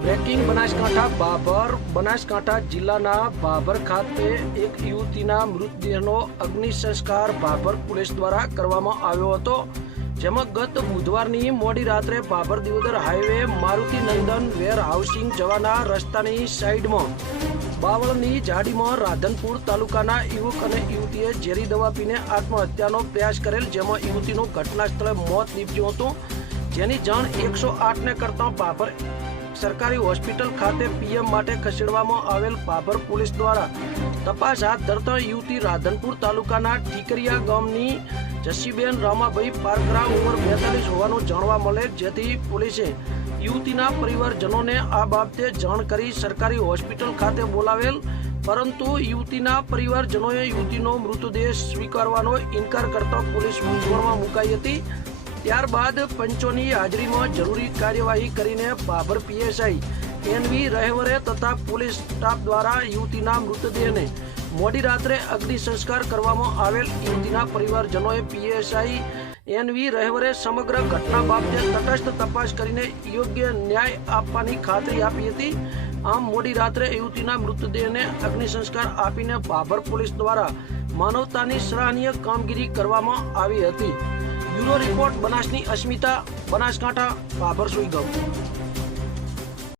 Breaking Banaskantha Banaskantha જિલ્લાના ભાભર ખાતે એક યુવતીના મૃતદેહનો અગ્નિ સંસ્કાર ભાભર પોલીસ દ્વારા કરવામાં આવ્યો હતો, જેમાં ગત બુધવારની મોડી રાત્રે ભાભર દિયોદર હાઈવે મારુતિ નંદન વેર હાઉસિંગ જવાના રસ્તાની સાઈડમાં બાવળની ઝાડીમાં રાધનપુર તાલુકાના યુવક અને યુવતીએ ઝેરી દવા પીને આત્મહત્યાનો પ્રયાસ કરેલ, જેમાં યુવતીનું ઘટના સ્થળે મોત નીપજ્યું હતું, જેની જાણ 108 ને કરતા ભાભર સરકારી હોસ્પિટલ ખાતે પીએમ માટે ખસેડવામાં આવેલ ભાભર પોલીસ દ્વારા તપાસ હાથ ધરતા યુવતી રાધનપુર તાલુકાના ઠીકરિયા ગામની જસીબેન રામાભાઈ પારકરા ઉંમર 42 હોવાનું જાણવા મળે, જેથી પોલીસે યુવતીના પરિવારજનોને આ બાબતે જાણ કરી સરકારી હોસ્પિટલ ખાતે બોલાવેલ, પરંતુ યુવતીના પરિવારજનોએ યુવતીનો મૃતદેહ સ્વીકારવાનો ઇનકાર કરતા પોલીસ મૂંઝવણમાં મુકાઈ હતી। ત્યારબાદ પંચોની હાજરીમાં જરૂરી કાર્યવાહી કરીને ભાભર પીએસઆઈ એનવી રહેવરે તથા પોલીસ સ્ટાફ દ્વારા યુવતીના મૃતદેહને મોડી રાત્રે અગ્નિ સંસ્કાર કરવામાં આવેલ। યુવતીના પરિવારજનોએ પીએસઆઈ એનવી રહેવરે સમગ્ર ઘટના બાબતે તટસ્થ તપાસ કરીને યોગ્ય ન્યાય આપવાની ખાતરી આપી હતી। આમ મોડી રાત્રે યુવતીના મૃતદેહને અગ્નિ સંસ્કાર આપીને ભાભર પોલીસ દ્વારા માનવતાની સરાહનીય કામગીરી કરવામાં આવી હતી। બ્યુરો રિપોર્ટ બનાસની અસ્મિતા, બનાસકાંઠા, ભાભર સુઈગામ।